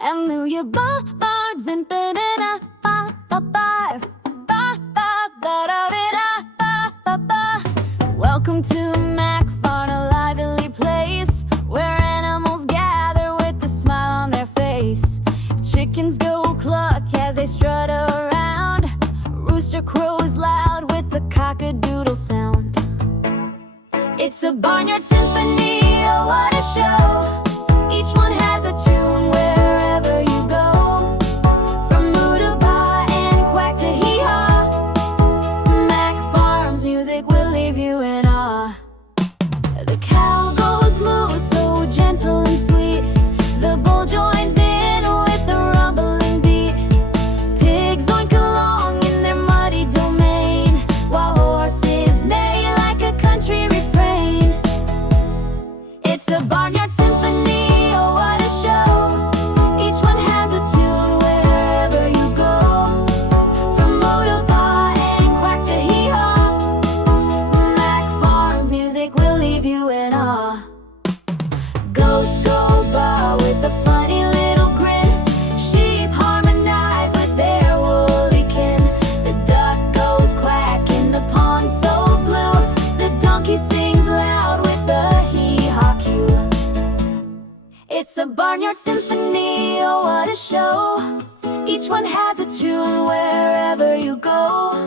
And move your bugs and ba-da-da, ba-ba-ba, ba-ba-da-da-da, ba-ba-ba. Welcome to Mack Farm, a lively place where animals gather with a smile on their face. Chickens go cluck as they strut around. Rooster crows loud with the cock-a-doodle sound. It's a barnyard symphony, oh what a show! Each one has a tune wherever you go. From moo to baa and quack to hee-haw, Mack Farm's music will leave you in awe. The cow goes moo, so gentle and sweet. The bull joins in with a rumbling beat. Pigs oink along in their muddy domain, while horses neigh like a country refrain. It's a barnyard symphony, oh what a show! Each one has a tune wherever you go. From moo to baa and quack to hee-haw, Mack Farm's music will leave you in awe. Goats go baa with a funny little grin. Sheep harmonize with their woolly kin. The duck goes quack in the pond so blue. The donkey sings loud with a hee-haw cue. It's a barnyard symphony, oh what a show! Each one has a tune wherever you go.